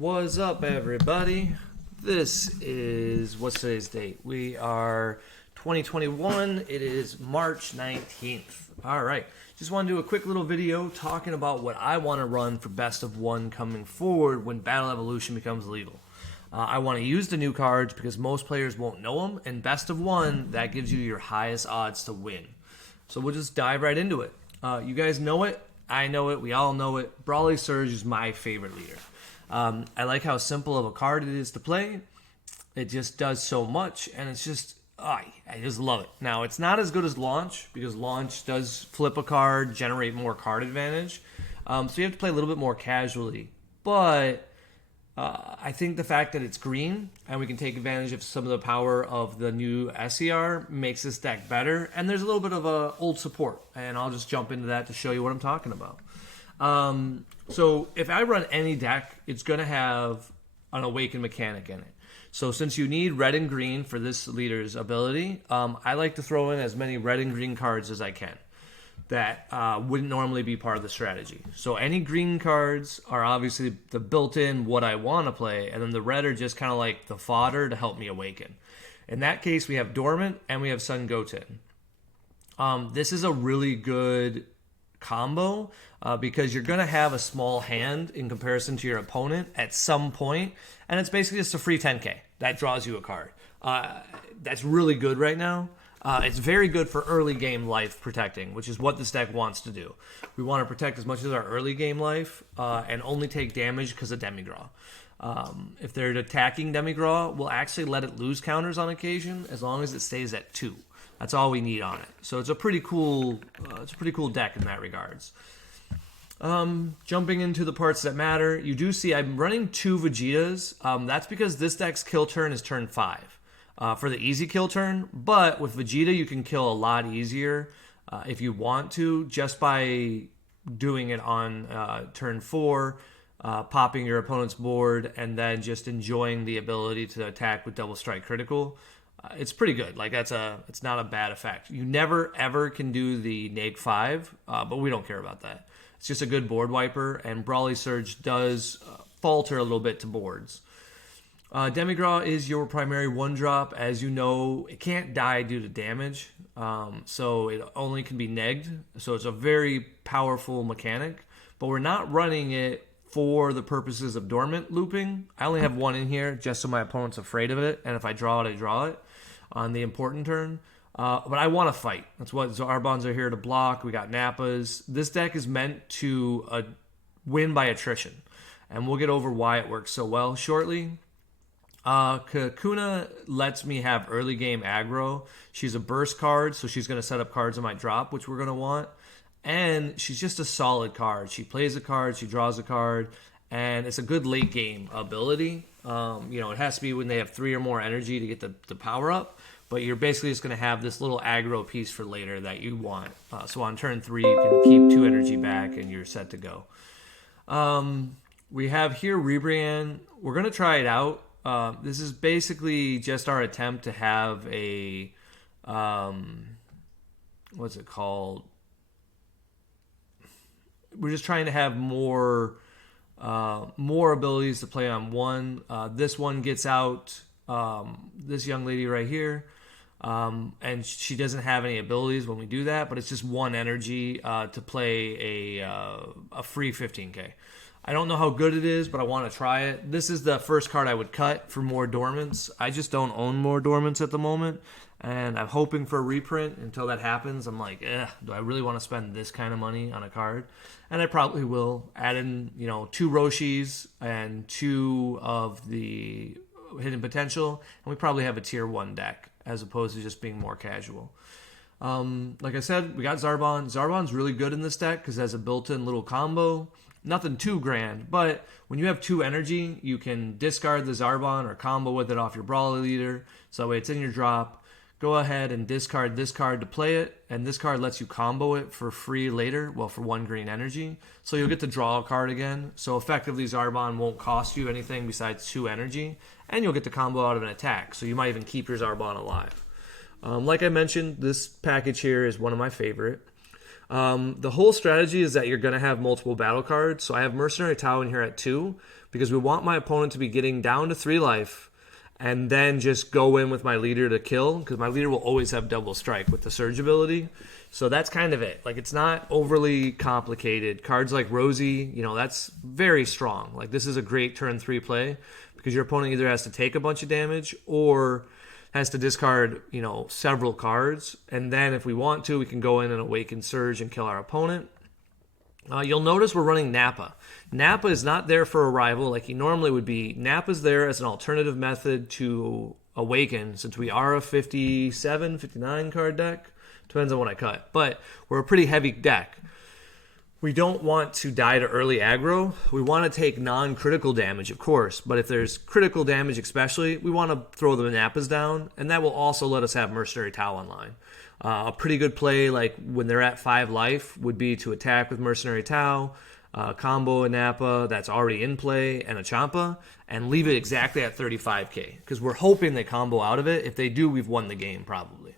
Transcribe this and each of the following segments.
What's up, everybody? What's today's date? We are 2021. It is March 19th. All right. Just want to do a quick little video talking about what I want to run for Best of One coming forward when Battle Evolution becomes legal. I want to use the new cards because most players won't know them, and Best of One, that gives you your highest odds to win. So we'll just dive right into it. You guys know it. I know it. We all know it. Brawly Surge is my favorite leader. I like how simple of a card it is to play. It just does so much, and it's just, I just love it. Now, it's not as good as Launch, because Launch does flip a card, generate more card advantage. So you have to play a little bit more casually. But I think the fact that it's green, and we can take advantage of some of the power of the new SER, makes this deck better. And there's a little bit of old support, and I'll just jump into that to show you what I'm talking about. So if I run any deck, it's going to have an Awaken mechanic in it. So since you need red and green for this leader's ability, I like to throw in as many red and green cards as I can that wouldn't normally be part of the strategy. So any green cards are obviously the built-in what I want to play, and then the red are just kind of like the fodder to help me awaken. In that case, we have Dormant and we have Sun Goten. This is a really good combo because you're going to have a small hand in comparison to your opponent at some point, and it's basically just a free 10k that draws you a card. That's really good right now. It's very good for early game life protecting, which is what this deck wants to do. We want to protect as much as our early game life and only take damage because of Demigraw. If they're attacking Demigraw, we'll actually let it lose counters on occasion as long as it stays at 2. That's all we need on it. So it's a pretty cool deck in that regards. Jumping into the parts that matter, you do see I'm running 2 Vegetas. That's because this deck's kill turn is turn 5 for the easy kill turn. But with Vegeta, you can kill a lot easier if you want to, just by doing it on turn 4, popping your opponent's board, and then just enjoying the ability to attack with double strike critical. It's pretty good. Like it's not a bad effect. You never ever can do the neg 5, but we don't care about that. It's just a good board wiper, and Brawly Surge does falter a little bit to boards. Demigraw is your primary 1-drop. As you know, it can't die due to damage, so it only can be negged. So it's a very powerful mechanic, but we're not running it for the purposes of Dormant looping. I only have 1 in here just so my opponent's afraid of it, and if I draw it, I draw it on the important turn. But I want to fight. That's what Zarbons are here to block. We got Nappas. This deck is meant to win by attrition, and we'll get over why it works so well shortly. Kakuna lets me have early game aggro. She's a burst card, so she's going to set up cards on my drop, which we're going to want. And she's just a solid card. She plays a card, she draws a card, and it's a good late game ability. It has to be when they have 3 or more energy to get the power up, but you're basically just going to have this little aggro piece for later that you want. So on turn 3, you can keep 2 energy back and you're set to go. We have here Ribrianne. We're going to try it out. This is basically just our attempt to have a, what's it called? We're just trying to have more abilities to play on one. This one gets out this young lady right here, and she doesn't have any abilities when we do that, but it's just 1 energy to play a free 15k. I don't know how good it is, but I want to try it. This is the first card I would cut for more Dormants. I just don't own more Dormants at the moment, and I'm hoping for a reprint. Until that happens, I'm like, do I really want to spend this kind of money on a card? And I probably will. Add in, 2 Roshis and 2 of the Hidden Potential, and we probably have a tier 1 deck as opposed to just being more casual. Like I said, we got Zarbon. Zarbon's really good in this deck because it has a built-in little combo. Nothing too grand, but when you have 2 energy, you can discard the Zarbon or combo with it off your Brawler leader. So that way it's in your drop. Go ahead and discard this card to play it, and this card lets you combo it for free later, for 1 green energy. So you'll get to draw a card again. So effectively, Zarbon won't cost you anything besides 2 energy, and you'll get the combo out of an attack. So you might even keep your Zarbon alive. Like I mentioned, this package here is one of my favorite. The whole strategy is that you're going to have multiple battle cards. So I have Mercenary Tau in here at 2, because we want my opponent to be getting down to 3 life and then just go in with my leader to kill, because my leader will always have double strike with the surge ability. So that's kind of it. Like, it's not overly complicated. Cards like Rosie, you know, that's very strong. Like, this is a great turn 3 play because your opponent either has to take a bunch of damage or has to discard, you know, several cards. And then if we want to, we can go in and Awaken Surge and kill our opponent. You'll notice we're running Nappa. Nappa is not there for a rival like he normally would be. Nappa's there as an alternative method to Awaken, since we are a 57, 59 card deck. Depends on what I cut. But we're a pretty heavy deck. We don't want to die to early aggro. We want to take non-critical damage, of course. But if there's critical damage especially, we want to throw the Nappas down. And that will also let us have Mercenary Tau online. A pretty good play, like when they're at 5 life, would be to attack with Mercenary Tau, combo a Nappa that's already in play, and a Champa, and leave it exactly at 35k. Because we're hoping they combo out of it. If they do, we've won the game, probably.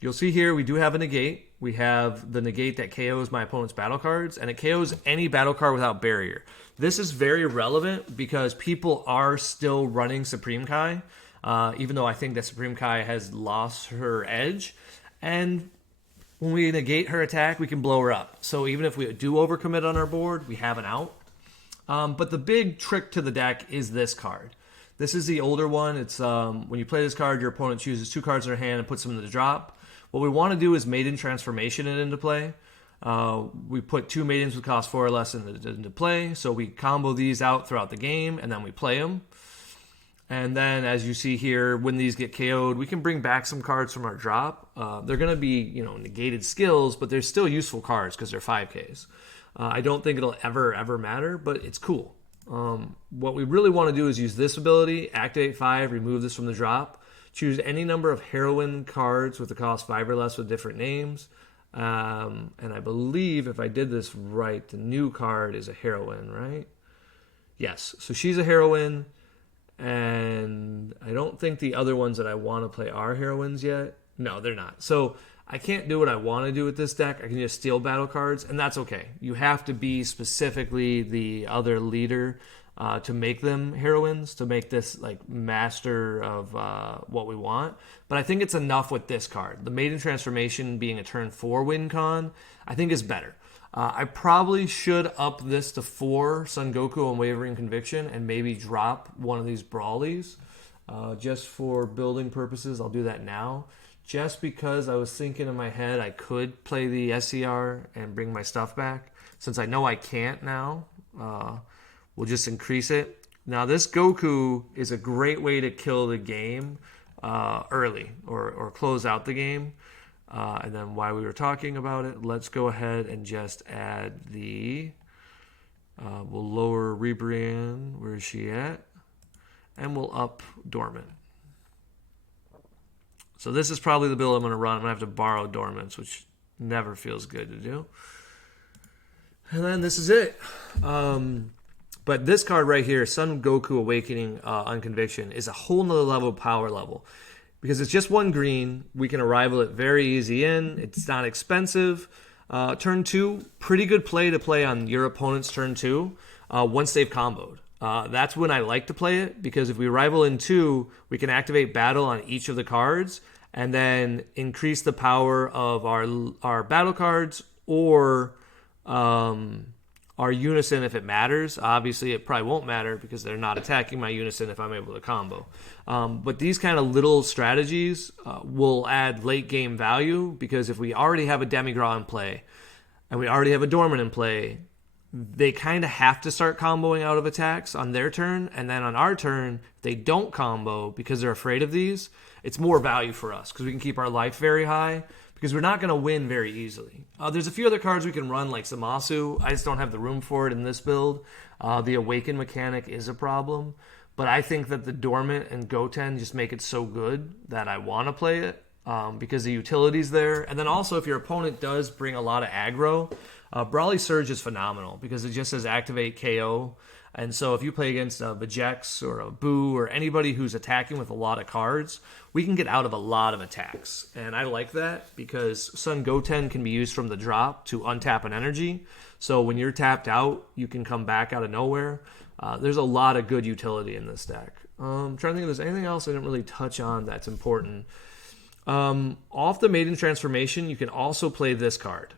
You'll see here we do have a negate. We have the negate that KOs my opponent's battle cards, and it KOs any battle card without barrier. This is very relevant because people are still running Supreme Kai, even though I think that Supreme Kai has lost her edge. And when we negate her attack, we can blow her up. So even if we do overcommit on our board, we have an out. But the big trick to the deck is this card. This is the older one. It's when you play this card, your opponent chooses 2 cards in their hand and puts them in the drop. What we want to do is Maiden Transformation it into play. We put 2 Maidens with cost 4 or less into play. So we combo these out throughout the game, and then we play them. And then, as you see here, when these get KO'd, we can bring back some cards from our drop. They're going to be, you know, negated skills, but they're still useful cards because they're 5Ks. I don't think it'll ever matter, but it's cool. What we really want to do is use this ability, activate 5, remove this from the drop, choose any number of heroine cards with the cost 5 or less with different names. And I believe if I did this right, the new card is a heroine, right? Yes, so she's a heroine, and I don't think the other ones that I want to play are heroines yet. No, they're not. So I can't do what I want to do with this deck. I can just steal battle cards, and that's okay. You have to be specifically the other leader to make them heroines, to make this like master of what we want. But I think it's enough with this card. The Maiden Transformation being a turn 4 win con, I think is better. I probably should up this to 4 Son Goku Unwavering Conviction and maybe drop one of these Brawlies just for building purposes. I'll do that now. Just because I was thinking in my head I could play the SCR and bring my stuff back. Since I know I can't now, we'll just increase it. Now this Goku is a great way to kill the game early or close out the game. And then while we were talking about it, let's go ahead and just add the... we'll lower Ribrianne. Where is she at? And we'll up Dormant. So this is probably the build I'm going to run. I'm going to have to borrow Dormants, which never feels good to do. And then this is it. But this card right here, Son Goku Awakening on Conviction, is a whole nother level of power level. Because it's just 1 green. We can arrival it very easy in. It's not expensive. Turn 2, pretty good play to play on your opponent's turn 2 once they've comboed. That's when I like to play it, because if we rival in 2, we can activate battle on each of the cards and then increase the power of our battle cards or our unison if it matters. Obviously, it probably won't matter because they're not attacking my unison if I'm able to combo. But these kind of little strategies will add late game value, because if we already have a Demigras in play and we already have a Dormant in play, they kind of have to start comboing out of attacks on their turn, and then on our turn, if they don't combo because they're afraid of these, it's more value for us because we can keep our life very high, because we're not going to win very easily. There's a few other cards we can run, like Zamasu. I just don't have the room for it in this build. The Awaken mechanic is a problem, but I think that the Dormant and Goten just make it so good that I want to play it because the utility's there. And then also, if your opponent does bring a lot of aggro, Brawly Surge is phenomenal because it just says activate KO. And so if you play against a Vegex or a Boo or anybody who's attacking with a lot of cards, we can get out of a lot of attacks. And I like that because Son Goten can be used from the drop to untap an energy. So when you're tapped out, you can come back out of nowhere. There's a lot of good utility in this deck. I'm trying to think if there's anything else I didn't really touch on that's important. Off the Maiden Transformation, you can also play this card.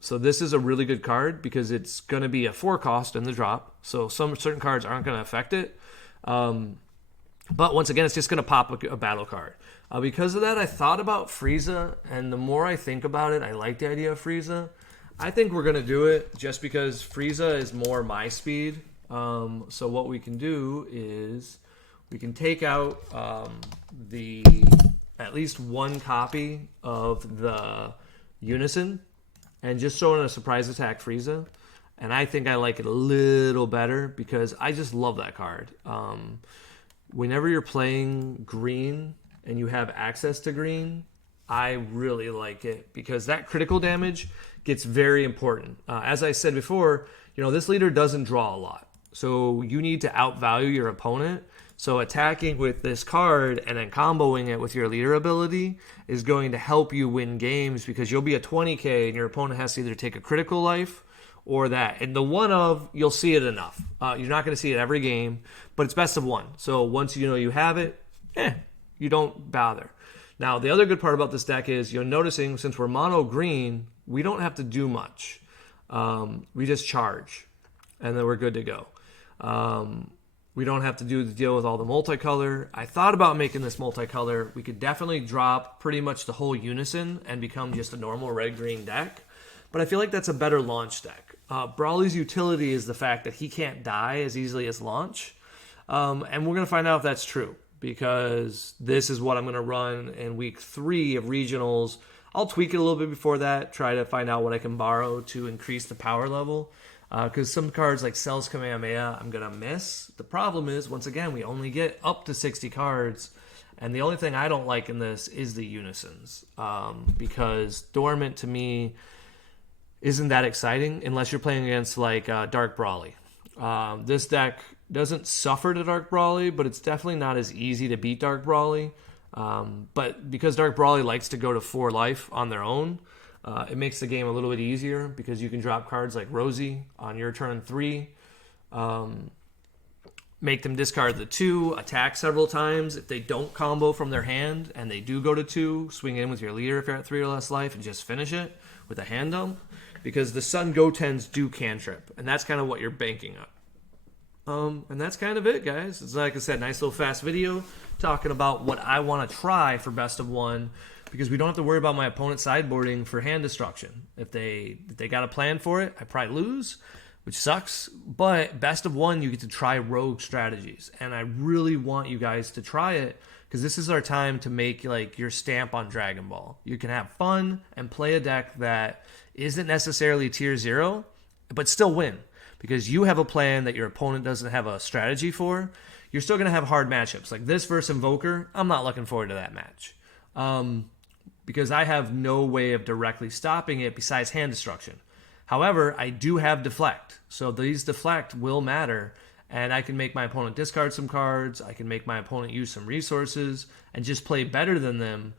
So this is a really good card because it's going to be a 4 cost in the drop. So some certain cards aren't going to affect it. But once again, it's just going to pop a battle card. Because of that, I thought about Frieza, and the more I think about it, I like the idea of Frieza. I think we're going to do it just because Frieza is more my speed. So what we can do is we can take out at least one copy of the Unison and just throw in a surprise attack Frieza. And I think I like it a little better because I just love that card. Whenever you're playing green and you have access to green, I really like it because that critical damage gets very important. As I said before, this leader doesn't draw a lot. So you need to outvalue your opponent. So attacking with this card and then comboing it with your leader ability is going to help you win games because you'll be a 20k and your opponent has to either take a critical life or that. And the one of, you'll see it enough. You're not going to see it every game, but it's best of one. So once you know you have it, you don't bother. Now, the other good part about this deck is you're noticing since we're mono green, we don't have to do much. We just charge, and then we're good to go. We don't have to deal with all the multicolor. I thought about making this multicolor. We could definitely drop pretty much the whole Unison and become just a normal red-green deck. But I feel like that's a better launch deck. Brawly's utility is the fact that he can't die as easily as launch. And we're going to find out if that's true because this is what I'm going to run in week 3 of regionals. I'll tweak it a little bit before that, try to find out what I can borrow to increase the power level. Because some cards like Cell's Kamehameha I'm going to miss. The problem is, once again, we only get up to 60 cards. And the only thing I don't like in this is the Unisons. Because Dormant, to me, isn't that exciting unless you're playing against like Dark Brawly. This deck doesn't suffer to Dark Brawly, but it's definitely not as easy to beat Dark Brawly. But because Dark Brawly likes to go to 4 life on their own, it makes the game a little bit easier because you can drop cards like Rosie on your turn 3, make them discard the 2, attack several times. If they don't combo from their hand and they do go to 2, swing in with your leader if you're at 3 or less life and just finish it with a hand dump. Because the Sun Gotens do cantrip, and that's kind of what you're banking on. And that's kind of it, guys. It's like I said, nice little fast video talking about what I want to try for best of 1, because we don't have to worry about my opponent sideboarding for hand destruction. If they got a plan for it, I probably lose, which sucks. But best of 1, you get to try rogue strategies, and I really want you guys to try it because this is our time to make like your stamp on Dragon Ball. You can have fun and play a deck that isn't necessarily tier 0, but still win because you have a plan that your opponent doesn't have a strategy for. You're still going to have hard matchups. Like this versus Invoker, I'm not looking forward to that match because I have no way of directly stopping it besides hand destruction. However, I do have Deflect, so these Deflect will matter, and I can make my opponent discard some cards, I can make my opponent use some resources, and just play better than them.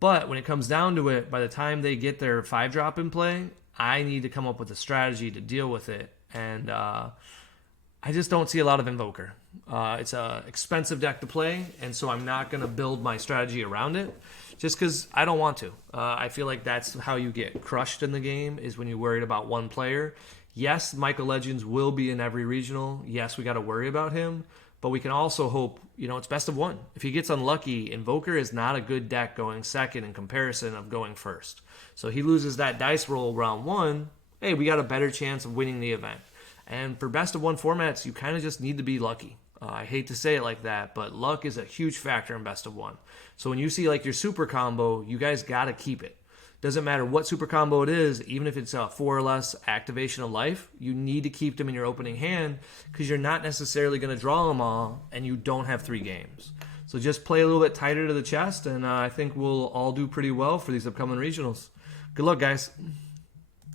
But when it comes down to it, by the time they get their 5-drop in play, I need to come up with a strategy to deal with it. And I just don't see a lot of Invoker. It's an expensive deck to play, and so I'm not going to build my strategy around it just because I don't want to. I feel like that's how you get crushed in the game, is when you're worried about one player. Yes, Michael Legends will be in every regional. Yes, we got to worry about him. But we can also hope, it's best of 1. If he gets unlucky, Invoker is not a good deck going second in comparison of going first. So he loses that dice roll round 1, hey, we got a better chance of winning the event. And for best of 1 formats, you kind of just need to be lucky. I hate to say it like that, but luck is a huge factor in best of 1. So when you see like your super combo, you guys got to keep it. Doesn't matter what super combo it is, even if it's a 4 or less activation of life, you need to keep them in your opening hand because you're not necessarily going to draw them all and you don't have 3 games. So just play a little bit tighter to the chest, and I think we'll all do pretty well for these upcoming regionals. Good luck, guys.